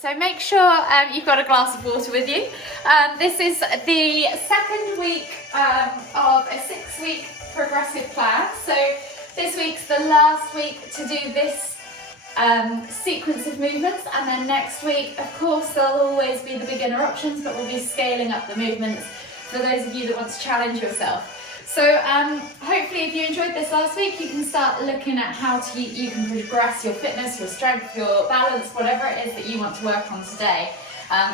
So make sure you've got a glass of water with you. This is the second week of a 6-week progressive plan. So this week's the last week to do this sequence of movements, and then next week, of course, there'll always be the beginner options, but we'll be scaling up the movements for those of you that want to challenge yourself. So hopefully if you enjoyed this last week, you can start looking at how you can progress your fitness, your strength, your balance, whatever it is that you want to work on today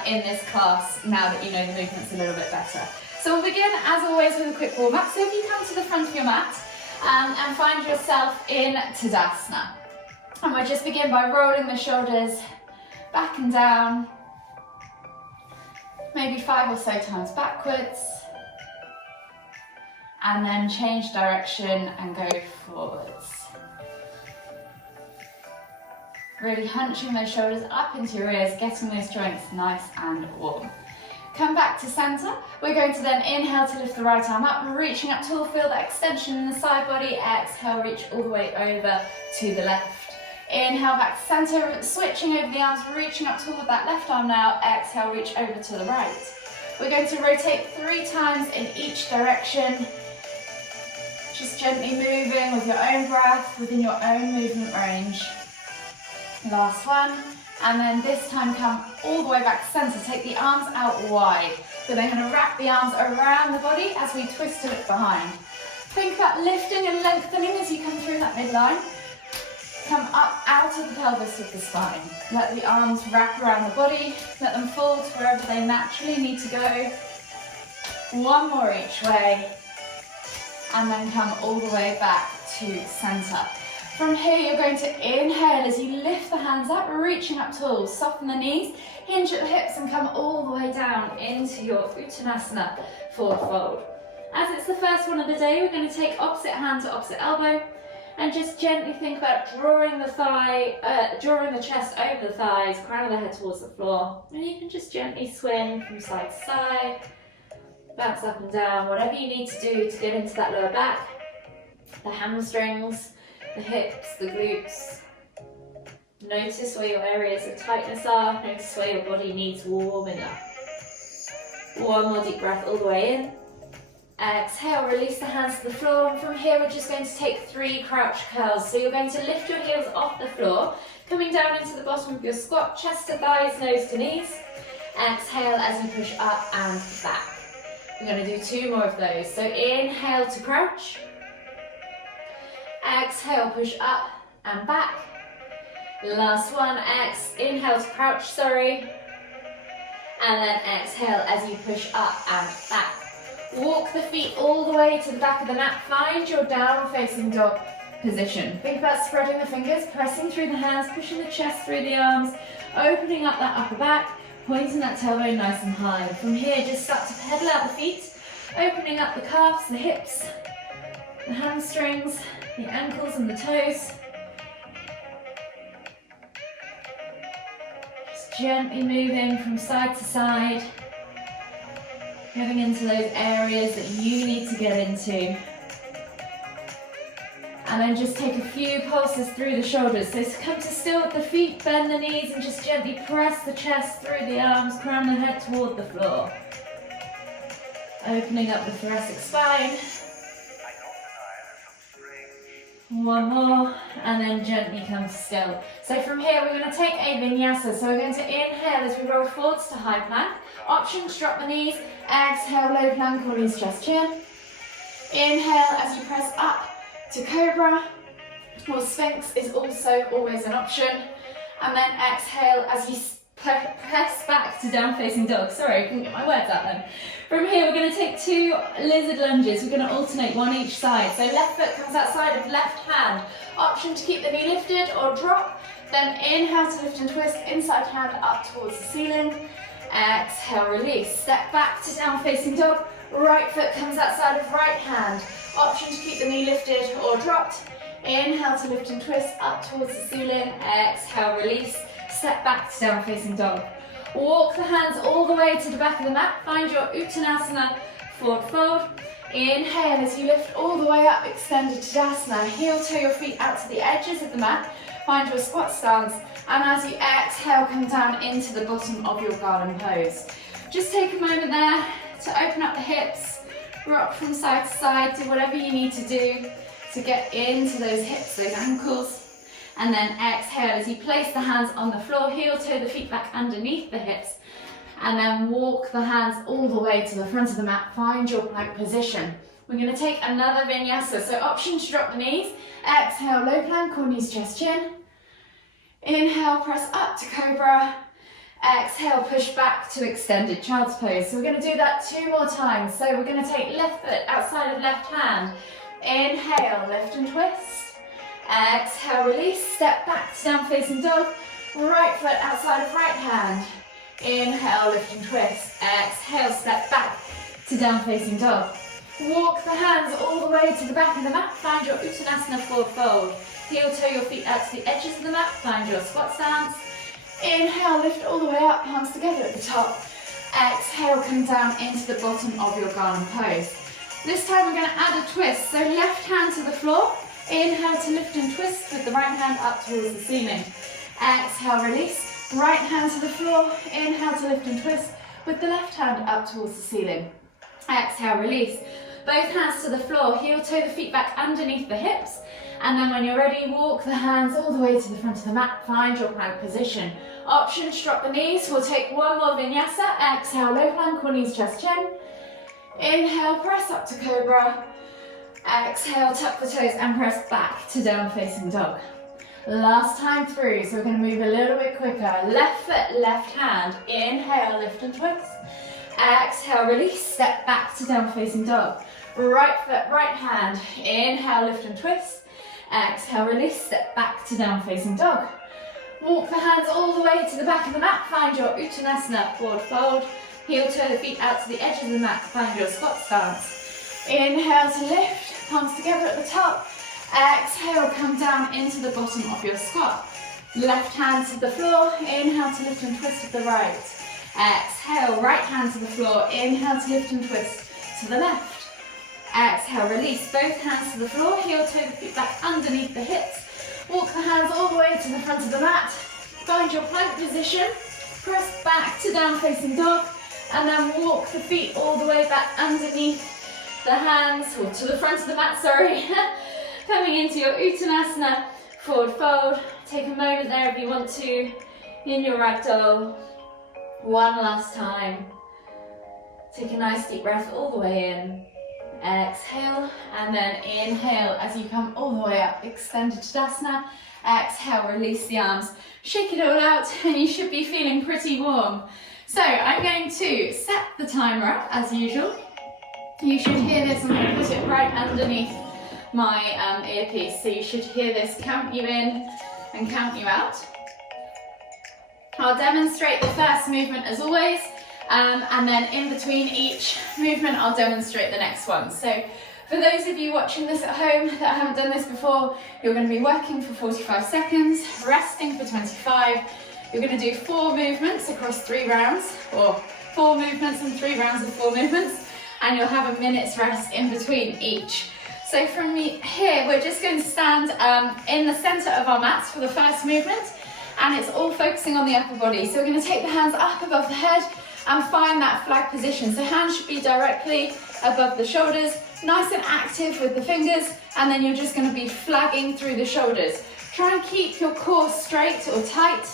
in this class, now that you know the movements a little bit better. So we'll begin, as always, with a quick warm-up. So if you come to the front of your mat and find yourself in Tadasana. And we'll just begin by rolling the shoulders back and down, maybe 5 or so times backwards. And then change direction and go forwards. Really hunching those shoulders up into your ears, getting those joints nice and warm. Come back to center. We're going to then inhale to lift the right arm up, reaching up tall, feel that extension in the side body. Exhale, reach all the way over to the left. Inhale back to center, switching over the arms, reaching up toward that left arm now. Exhale, reach over to the right. We're going to rotate 3 times in each direction. Just gently moving with your own breath, within your own movement range. Last one. And then this time come all the way back to center. Take the arms out wide. So they're going to wrap the arms around the body as we twist to look behind. Think about lifting and lengthening as you come through that midline. Come up out of the pelvis with the spine. Let the arms wrap around the body. Let them fall to wherever they naturally need to go. One more each way. And then come all the way back to center. From here, you're going to inhale as you lift the hands up, reaching up tall. Soften the knees, hinge at the hips, and come all the way down into your Uttanasana forward fold. As it's the first one of the day, we're going to take opposite hand to opposite elbow, and just gently think about drawing the chest over the thighs, crown of the head towards the floor. And you can just gently swing from side to side. Bounce up and down, whatever you need to do to get into that lower back, the hamstrings, the hips, the glutes. Notice where your areas of tightness are, notice where your body needs warming up. One more deep breath all the way in. Exhale, release the hands to the floor, and from here we're just going to take 3 crouch curls. So you're going to lift your heels off the floor, coming down into the bottom of your squat, chest to thighs, nose to knees. Exhale as you push up and back. We're going to do 2 more of those. So inhale to crouch. Exhale, push up and back. Last one, inhale to crouch, sorry. And then exhale as you push up and back. Walk the feet all the way to the back of the mat. Find your down facing dog position. Think about spreading the fingers, pressing through the hands, pushing the chest through the arms, opening up that upper back. Pointing that tailbone nice and high. From here, just start to pedal out the feet, opening up the calves, the hips, the hamstrings, the ankles and the toes. Just gently moving from side to side, getting into those areas that you need to get into. And then just take a few pulses through the shoulders. So come to still with the feet, bend the knees, and just gently press the chest through the arms, crown the head toward the floor. Opening up the thoracic spine. One more, and then gently come to still. So from here, we're going to take a vinyasa. So we're going to inhale as we roll forwards to high plank. Option to drop the knees. Exhale, low plank or loose chest chin. Inhale as you press up to cobra, or sphinx is also always an option. And then exhale as you press back to down facing dog. Sorry, I couldn't get my words out then. From here, we're going to take 2 lizard lunges. We're going to alternate one each side. So left foot comes outside of left hand. Option to keep the knee lifted or drop. Then inhale to lift and twist, inside hand up towards the ceiling. Exhale, release. Step back to down facing dog. Right foot comes outside of right hand. Option to keep the knee lifted or dropped. Inhale to lift and twist up towards the ceiling. Exhale, release. Step back to down facing dog. Walk the hands all the way to the back of the mat. Find your Uttanasana forward fold. Inhale as you lift all the way up, extended Tadasana. Heel toe your feet out to the edges of the mat. find your squat stance, and as you exhale, come down into the bottom of your garden pose. Just take a moment there to open up the hips, rock from side to side, do whatever you need to do to get into those hips, those ankles. And then exhale as you place the hands on the floor, heel toe the feet back underneath the hips, and then walk the hands all the way to the front of the mat, find your plank position. We're going to take another vinyasa, so option to drop the knees, exhale, low plank or knees, chest, chin. Inhale, press up to cobra. Exhale, push back to extended child's pose. So we're going to do that 2 more times. So we're going to take left foot outside of left hand. Inhale, lift and twist. Exhale, release, step back to down facing dog. Right foot outside of right hand. Inhale, lift and twist. Exhale, step back to down facing dog. Walk the hands all the way to the back of the mat. Find your Uttanasana forward fold. Heel toe your feet out to the edges of the mat. Find your squat stance. Inhale, lift all the way up, palms together at the top. Exhale, come down into the bottom of your garden pose. This time we're going to add a twist. So left hand to the floor. Inhale to lift and twist with the right hand up towards the ceiling. Exhale, release. Right hand to the floor. Inhale to lift and twist with the left hand up towards the ceiling. Exhale, release. Both hands to the floor. Heel toe the feet back underneath the hips. And then when you're ready, walk the hands all the way to the front of the mat. Find your plank position. Option to drop the knees. We'll take 1 more vinyasa. Exhale, low plank or knees, chest, chin. Inhale, press up to cobra. Exhale, tuck the toes and press back to down facing dog. Last time through, so we're going to move a little bit quicker. Left foot, left hand. Inhale, lift and twist. Exhale, release, step back to down facing dog. Right foot, right hand. Inhale, lift and twist. Exhale, release, step back to down facing dog. Walk the hands all the way to the back of the mat. Find your Uttanasana forward fold. Heel toe the feet out to the edge of the mat. Find your squat stance. Inhale to lift, palms together at the top. Exhale, come down into the bottom of your squat. Left hand to the floor. Inhale to lift and twist with the right. Exhale, right hand to the floor. Inhale to lift and twist to the left. Exhale, release both hands to the floor. Heel toe the feet back underneath the hips. Walk the hands all the way to the front of the mat. Find your plank position. Press back to down facing dog. And then walk the feet all the way back underneath the hands, or to the front of the mat, sorry. Coming into your Uttanasana forward fold. Take a moment there if you want to, in your ragdoll. 1 last time. Take a nice deep breath all the way in. Exhale, and then inhale as you come all the way up, extended Tadasana. Exhale, release the arms, shake it all out, and you should be feeling pretty warm. So I'm going to set the timer up as usual. You should hear this, I'm going to put it right underneath my earpiece, so you should hear this count you in and count you out. I'll demonstrate the first movement as always, and then in between each movement I'll demonstrate the next one. So for those of you watching this at home that haven't done this before, you're going to be working for 45 seconds, resting for 25. You're going to do 4 movements across 3 rounds, or 4 movements and 3 rounds of 4 movements, and you'll have a minute's rest in between each. So from here, we're just going to stand in the centre of our mats for the first movement, and it's all focusing on the upper body. So we're going to take the hands up above the head and find that flag position. So hands should be directly above the shoulders, nice and active with the fingers, and then you're just going to be flagging through the shoulders. Try and keep your core straight or tight,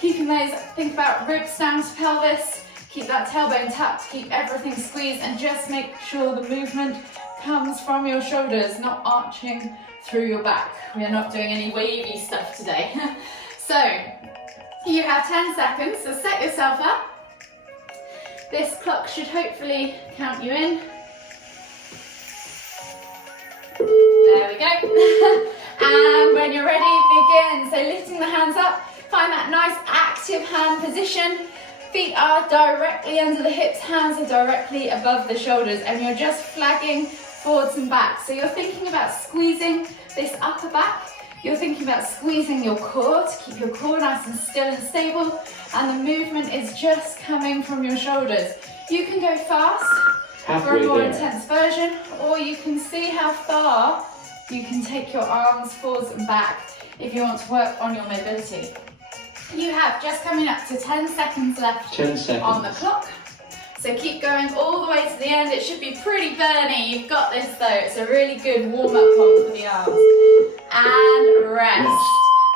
keeping those, think about ribs down to pelvis, keep that tailbone tucked, keep everything squeezed, and just make sure the movement comes from your shoulders, not arching through your back. We are not doing any wavy stuff today. So you have 10 seconds, so set yourself up. This clock should hopefully count you in. There we go. And when you're ready, begin. So lifting the hands up, find that nice active hand position. Feet are directly under the hips, hands are directly above the shoulders, and you're just flagging forwards and back. So you're thinking about squeezing this upper back. You're thinking about squeezing your core to keep your core nice and still and stable, and the movement is just coming from your shoulders. You can go fast for a more intense version, or you can see how far you can take your arms forwards and back. if you want to work on your mobility. You have just coming up to 10 seconds left 10 seconds. on the clock. So keep going all the way to the end. It should be pretty burny. You've got this though. It's a really good warm-up hold for the arms. And rest.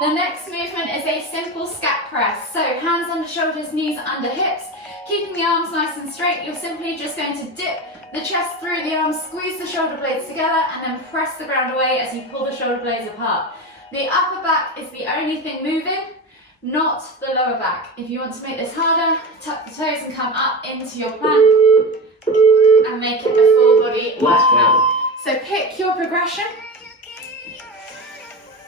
The next movement is a simple scat press. So hands under shoulders, knees under hips. Keeping the arms nice and straight, you're simply just going to dip the chest through the arms, squeeze the shoulder blades together, and then press the ground away as you pull the shoulder blades apart. The upper back is the only thing moving, not the lower back. If you want to make this harder, tuck the toes and come up into your plank and make it a full body workout. So pick your progression.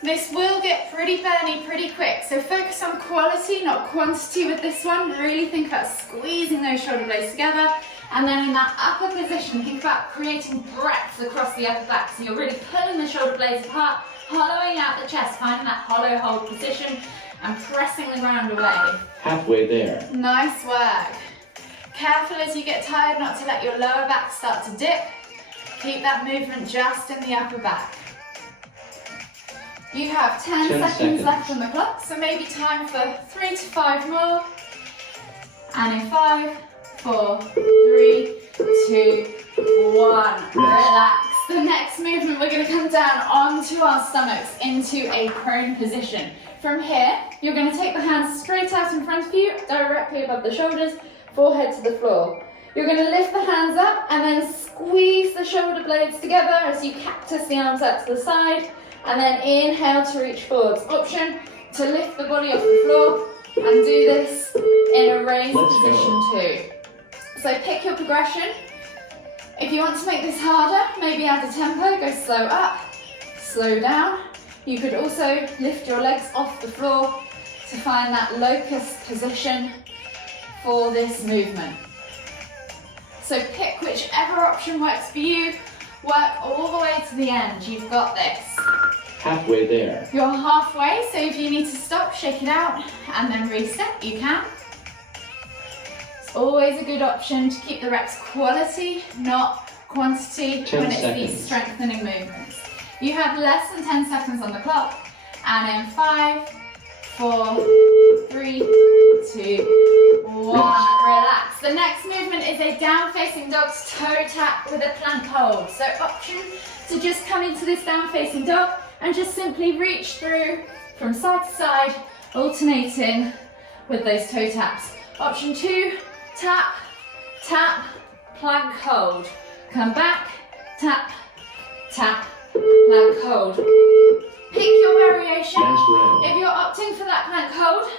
This will get pretty burny pretty quick, so focus on quality, not quantity with this one. Really think about squeezing those shoulder blades together, and then in that upper position, think about creating breadth across the upper back. So you're really pulling the shoulder blades apart, hollowing out the chest, finding that hollow hold position, and pressing the ground away. Halfway there. Nice work. Careful as you get tired not to let your lower back start to dip. Keep that movement just in the upper back. You have 10 seconds left on the clock, so maybe time for 3 to 5 more. And in 5, 4, 3, 2, 1, relax. The next movement, we're going to come down onto our stomachs into a prone position. From here, you're going to take the hands straight out in front of you, directly above the shoulders, forehead to the floor. You're going to lift the hands up and then squeeze the shoulder blades together as you cactus the arms out to the side. And then inhale to reach forwards. Option to lift the body off the floor and do this in a raised position too. So pick your progression. If you want to make this harder, maybe add a tempo, go slow up, slow down. You could also lift your legs off the floor to find that locust position for this movement. So pick whichever option works for you. Work all the way to the end. You've got this. Halfway there. You're halfway, so if you need to stop, shake it out and then reset, you can. It's always a good option to keep the reps quality, not quantity, when it's these strengthening movements. You have less than 10 seconds on the clock, and in 5, 4, 3, 2, 1, relax. The next movement is a down-facing dog toe tap with a plank hold. So option to just come into this down-facing dog and just simply reach through from side to side, alternating with those toe taps. Option 2, tap, tap, plank hold. Come back, tap, tap, plank hold. Pick your variation. If you're opting for that plank hold,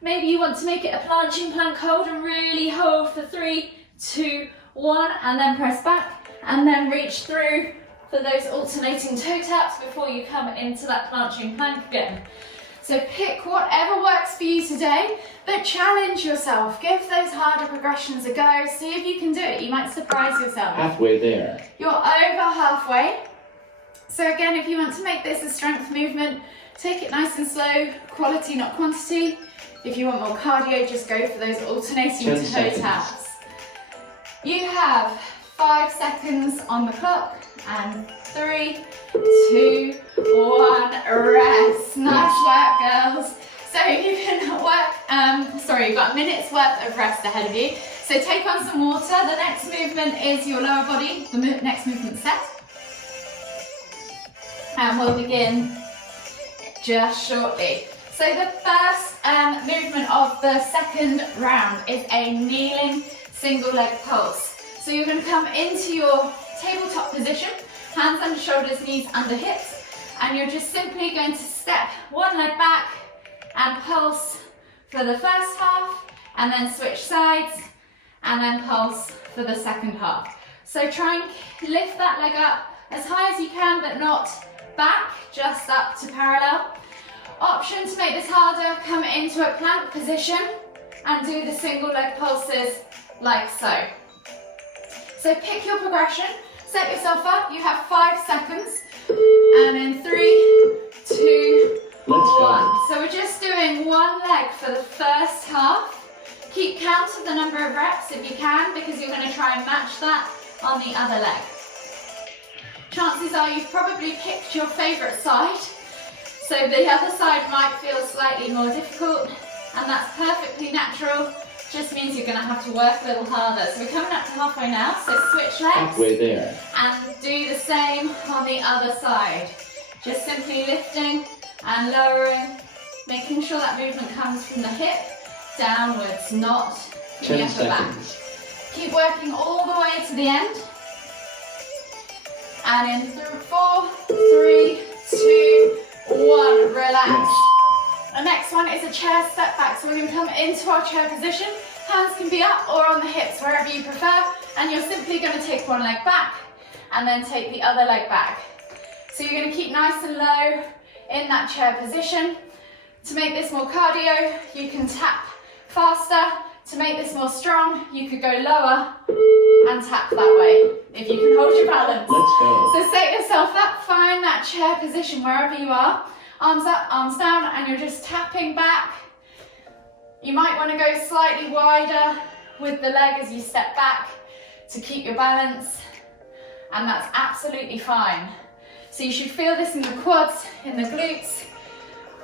maybe you want to make it a planching plank hold and really hold for 3, 2, 1, and then press back, and then reach through for those alternating toe taps before you come into that planching plank again. So pick whatever works for you today, but challenge yourself. Give those harder progressions a go. See if you can do it. You might surprise yourself. Halfway there. You're over halfway. So again, if you want to make this a strength movement, take it nice and slow, quality not quantity. If you want more cardio, just go for those alternating toe taps. You have 5 seconds on the clock, and 3, 2, 1, rest. Nice work, girls. So you can work, you've got a minute's worth of rest ahead of you. So take on some water. The next movement is your lower body, the next movement set. And we'll begin just shortly. So the first movement of the second round is a kneeling single leg pulse. So you're going to come into your tabletop position, hands under shoulders, knees under hips, and you're just simply going to step one leg back and pulse for the first half, and then switch sides, and then pulse for the second half. So try and lift that leg up as high as you can, but not back, just up to parallel. Option to make this harder, come into a plank position and do the single leg pulses like so. So pick your progression, set yourself up, you have 5 seconds, and in 3, 2, 1. So we're just doing one leg for the first half. Keep count of the number of reps if you can, because you're going to try and match that on the other leg. Chances are you've probably picked your favourite side. So the other side might feel slightly more difficult, and that's perfectly natural. Just means you're going to have to work a little harder. So we're coming up to halfway now, so switch legs. Halfway there. And do the same on the other side. Just simply lifting and lowering, making sure that movement comes from the hip downwards, not from the 10 upper back. seconds. Keep working all the way to the end. And in 4, 3, 2, 1, relax. Yes. The next one is a chair step back. So we're going to come into our chair position. Hands can be up or on the hips, wherever you prefer. And you're simply going to take one leg back and then take the other leg back. So you're going to keep nice and low in that chair position. To make this more cardio, you can tap faster. To make this more strong, you could go lower and tap that way, if you can hold your balance. Let's go. So set yourself up, find that chair position wherever you are. Arms up, arms down, and you're just tapping back. You might want to go slightly wider with the leg as you step back to keep your balance, and that's absolutely fine. So you should feel this in the quads, in the glutes.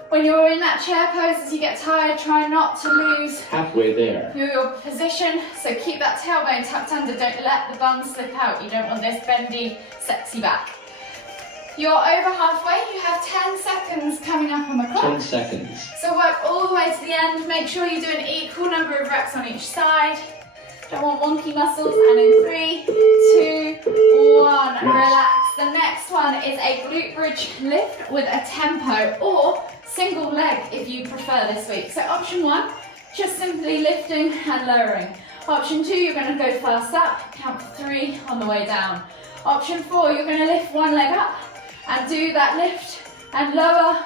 When you're in that chair pose, as you get tired, try not to lose Halfway there. your position. So keep that tailbone tucked under, don't let the bum slip out. You don't want this bendy, sexy back. You're over halfway, you have 10 seconds coming up on the clock. 10 seconds. So work all the way to the end, make sure you do an equal number of reps on each side. Don't want wonky muscles, and in 3, 2, 1, relax. The next one is a glute bridge lift with a tempo, or single leg if you prefer this week. So option 1, just simply lifting and lowering. Option 2, you're going to go fast up, count for 3 on the way down. Option 4, you're going to lift one leg up and do that lift and lower,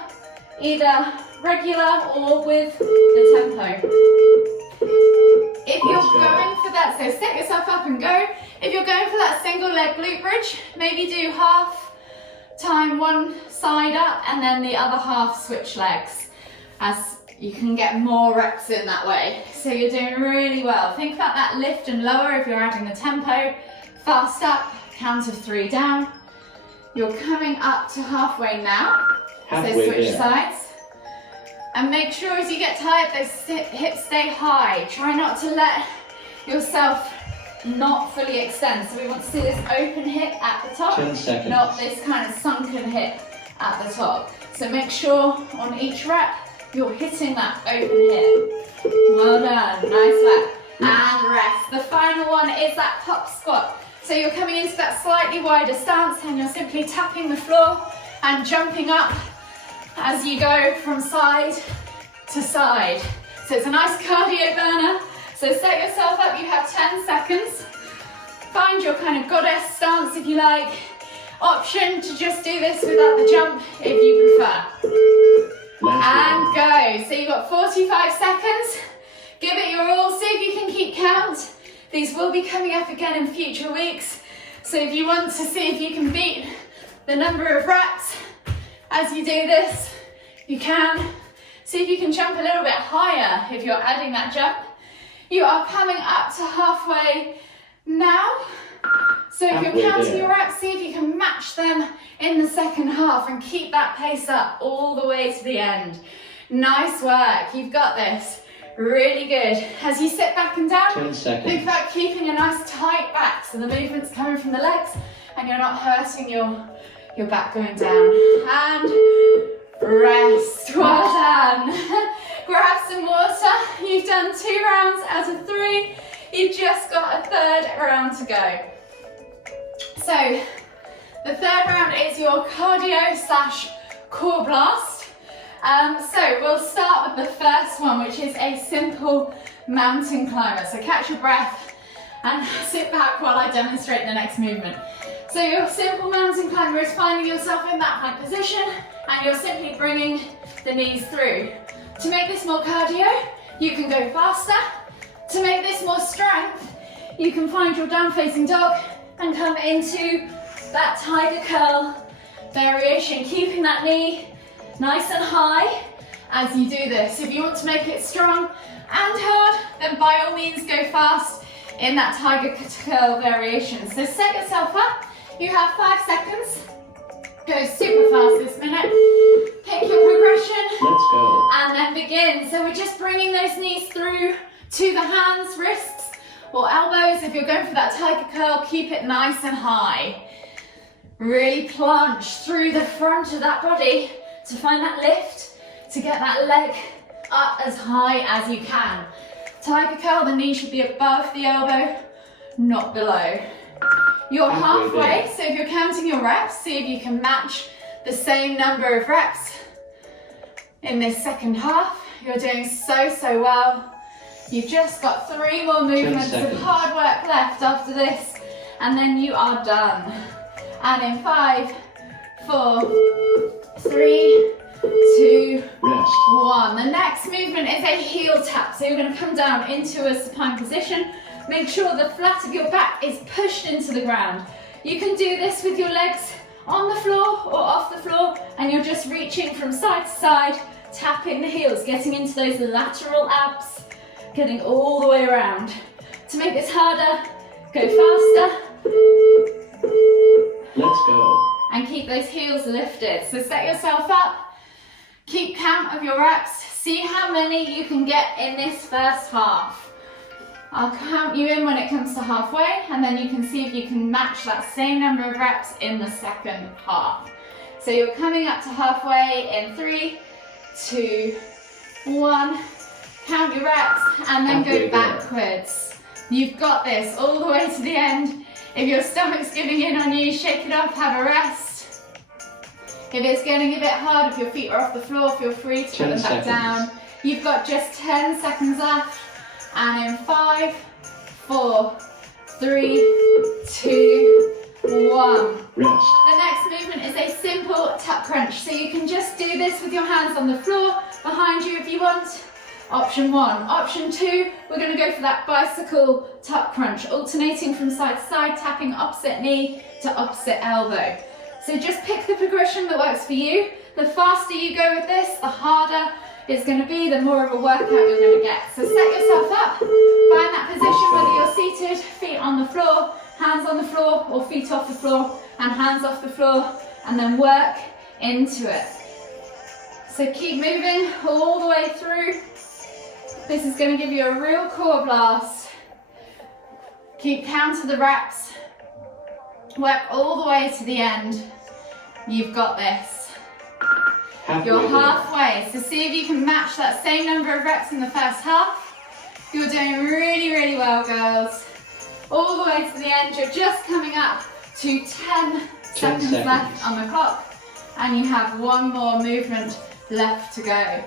either regular or with the tempo. If you're going for that, so set yourself up and go. If you're going for that single leg glute bridge, maybe do half time one side up and then the other half switch legs, as you can get more reps in that way. So you're doing really well. Think about that lift and lower if you're adding the tempo. Fast up, count of 3 down. You're coming up to halfway now. Halfway so switch there. sides. And make sure as you get tired, those hips stay high. Try not to let yourself not fully extend. So we want to see this open hip at the top, 10 seconds. not this kind of sunken hip at the top. So make sure on each rep, you're hitting that open hip. Well done, nice work. And rest. The final one is that pop squat. So you're coming into that slightly wider stance and you're simply tapping the floor and jumping up as you go from side to side. So it's a nice cardio burner. So set yourself up, you have 10 seconds. Find your kind of goddess stance if you like. Option to just do this without the jump if you prefer. And go. So you've got 45 seconds. Give it your all, see if you can keep count. These will be coming up again in future weeks. So if you want to see if you can beat the number of reps as you do this, you can. See if you can jump a little bit higher if you're adding that jump. You are coming up to halfway now. So if you're counting your reps, see if you can match them in the second half and keep that pace up all the way to the end. Nice work, you've got this. Really good. As you sit back and down, 10 seconds. think about keeping a nice tight back so the movement's coming from the legs and you're not hurting your back going down. And rest. Well done. Grab some water. You've done 2 rounds out of 3. You've just got a 3rd round to go. So the 3rd round is your cardio / core blast. So we'll start with the first one, which is a simple mountain climber. So catch your breath and sit back while I demonstrate the next movement. So your simple mountain climber is finding yourself in that high position and you're simply bringing the knees through. To make this more cardio, you can go faster. To make this more strength, you can find your down facing dog and come into that tiger curl variation, keeping that knee nice and high as you do this. If you want to make it strong and hard, then by all means go fast in that tiger curl variation. So set yourself up. You have 5 seconds. Go super fast this minute. Pick your progression. Let's go. And then begin. So we're just bringing those knees through to the hands, wrists, or elbows. If you're going for that tiger curl, keep it nice and high. Really plunge through the front of that body to find that lift, to get that leg up as high as you can. Tiger curl, the knee should be above the elbow, not below. You're halfway, so if you're counting your reps, see if you can match the same number of reps in this second half. You're doing so well. You've just got 3 more movements of hard work left after this, and then you are done. And in 5, 4, 3, 2, Rest. 1. The next movement is a heel tap. So you're going to come down into a supine position. Make sure the flat of your back is pushed into the ground. You can do this with your legs on the floor or off the floor, and you're just reaching from side to side, tapping the heels, getting into those lateral abs, getting all the way around. To make this harder, go faster. Let's go. And keep those heels lifted. So set yourself up, keep count of your reps, see how many you can get in this first half. I'll count you in when it comes to halfway, and then you can see if you can match that same number of reps in the second half. So you're coming up to halfway in 3, 2, 1. Count your reps and then go backwards. You've got this all the way to the end. If your stomach's giving in on you, shake it off, have a rest. If it's getting a bit hard, if your feet are off the floor, feel free to put them back down. You've got just 10 seconds left. And in 5, 4, 3, 2, 1. Rest. The next movement is a simple tuck crunch. So you can just do this with your hands on the floor, behind you if you want. Option 1. Option 2, we're going to go for that bicycle tuck crunch, alternating from side to side, tapping opposite knee to opposite elbow. So just pick the progression that works for you. The faster you go with this, the harder it's going to be, the more of a workout you're going to get. So set yourself up, find that position whether you're seated, feet on the floor, hands on the floor, or feet off the floor and hands off the floor, and then work into it. So keep moving all the way through. This is going to give you a real core blast. Keep count of the reps. Work all the way to the end. You've got this. You're halfway, so see if you can match that same number of reps in the first half. You're doing really well, girls. All the way to the end. You're just coming up to 10 seconds left on the clock, and you have 1 more movement left to go.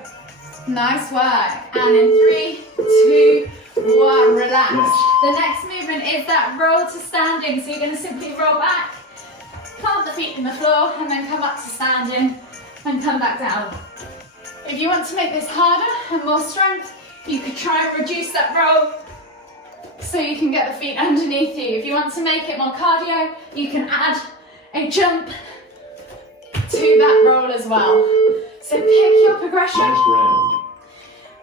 Nice work. And in 3, 2, 1, relax. The next movement is that roll to standing. So you're going to simply roll back, plant the feet in the floor, and then come up to standing and come back down. If you want to make this harder and more strength, you could try and reduce that roll so you can get the feet underneath you. If you want to make it more cardio, you can add a jump to that roll as well. So pick your progression. Last round.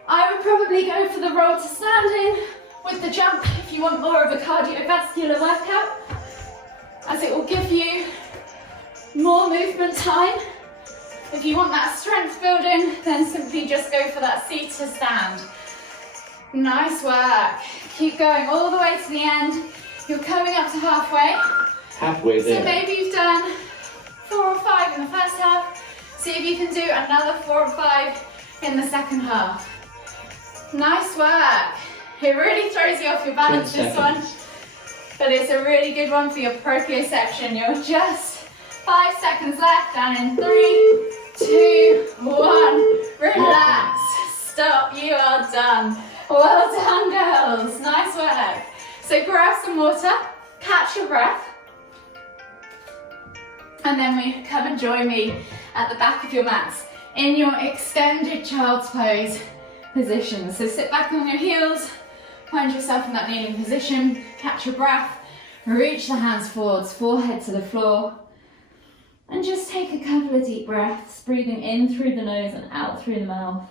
I would probably go for the roll to standing with the jump if you want more of a cardiovascular workout, as it will give you more movement time. If you want that strength building, then simply just go for that seat to stand. Nice work. Keep going all the way to the end. You're coming up to halfway. Halfway there. So maybe you've done 4 or 5 in the first half. See if you can do another 4 or 5 in the second half. Nice work. It really throws you off your balance, this one, but it's a really good one for your proprioception. You're just 5 seconds left, and in 3, 2, 1, relax. Stop, you are done. Well done, girls. Nice work. So grab some water, catch your breath, and then we come and join me at the back of your mats in your extended child's pose position. So sit back on your heels, find yourself in that kneeling position, catch your breath, reach the hands forwards, forehead to the floor, and just take a couple of deep breaths, breathing in through the nose and out through the mouth.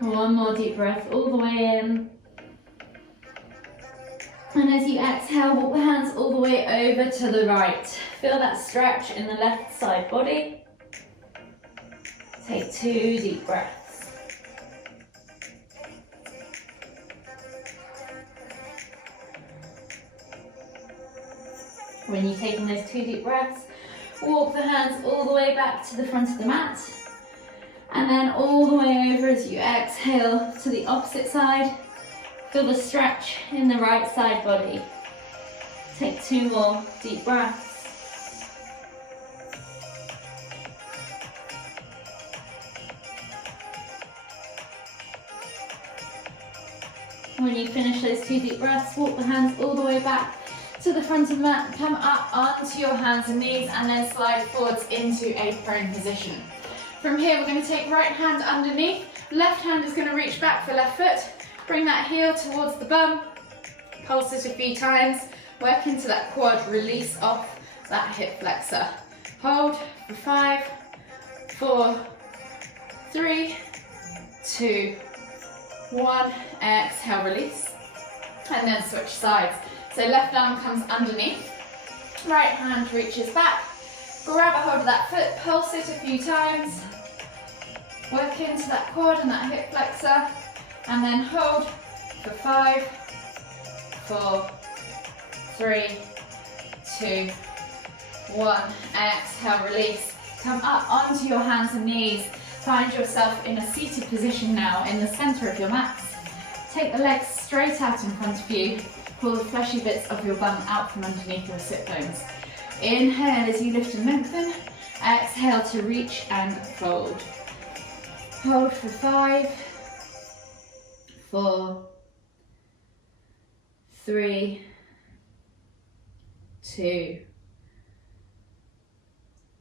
One more deep breath all the way in then as you exhale, walk the hands all the way over to the right. Feel that stretch in the left side body. Take 2 deep breaths. When you've taken those 2 deep breaths, walk the hands all the way back to the front of the mat. And then all the way over as you exhale to the opposite side. Feel the stretch in the right side body. Take 2 more deep breaths. When you finish those 2 deep breaths, walk the hands all the way back to the front of the mat. Come up onto your hands and knees and then slide forwards into a prone position. From here, we're going to take right hand underneath. Left hand is going to reach back for left foot. Bring that heel towards the bum. Pulse it a few times. Work into that quad. Release off that hip flexor. Hold for 5, 4, 3, 2, 1. Exhale, release. And then switch sides. So left arm comes underneath. Right hand reaches back. Grab a hold of that foot. Pulse it a few times. Work into that quad and that hip flexor. And then hold for 5, 4, 3, 2, 1. Exhale, release. Come up onto your hands and knees. Find yourself in a seated position now in the center of your mat. Take the legs straight out in front of you. Pull the fleshy bits of your bum out from underneath your sit bones. Inhale as you lift and lengthen. Exhale to reach and fold. Hold for 5, 4, 3, 2,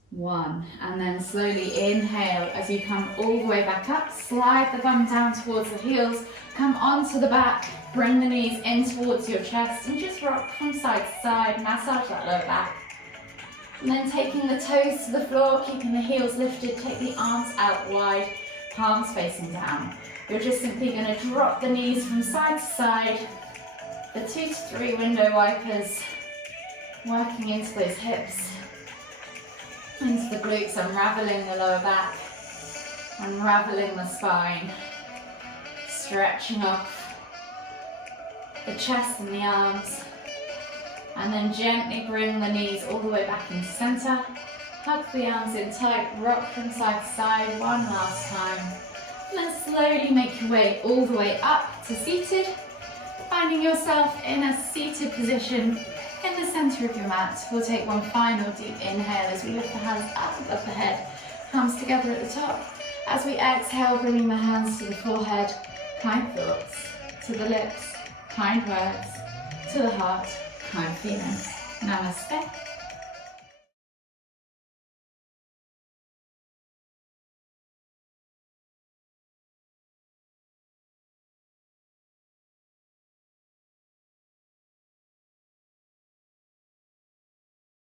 1. And then slowly inhale as you come all the way back up. Slide the bum down towards the heels. Come onto the back. Bring the knees in towards your chest and just rock from side to side. Massage that lower back. And then taking the toes to the floor, keeping the heels lifted. Take the arms out wide, palms facing down. You're just simply going to drop the knees from side to side. The 2 to 3 window wipers, working into those hips, into the glutes, unraveling the lower back, unraveling the spine, stretching off the chest and the arms, and then gently bring the knees all the way back into center. Hug the arms in tight, rock from side to side one last time. And then slowly make your way all the way up to seated, finding yourself in a seated position in the center of your mat. We'll take one final deep inhale as we lift the hands up above the head, palms together at the top. As we exhale, bringing the hands to the forehead, kind thoughts, to the lips, kind words, to the heart, kind feelings. Namaste.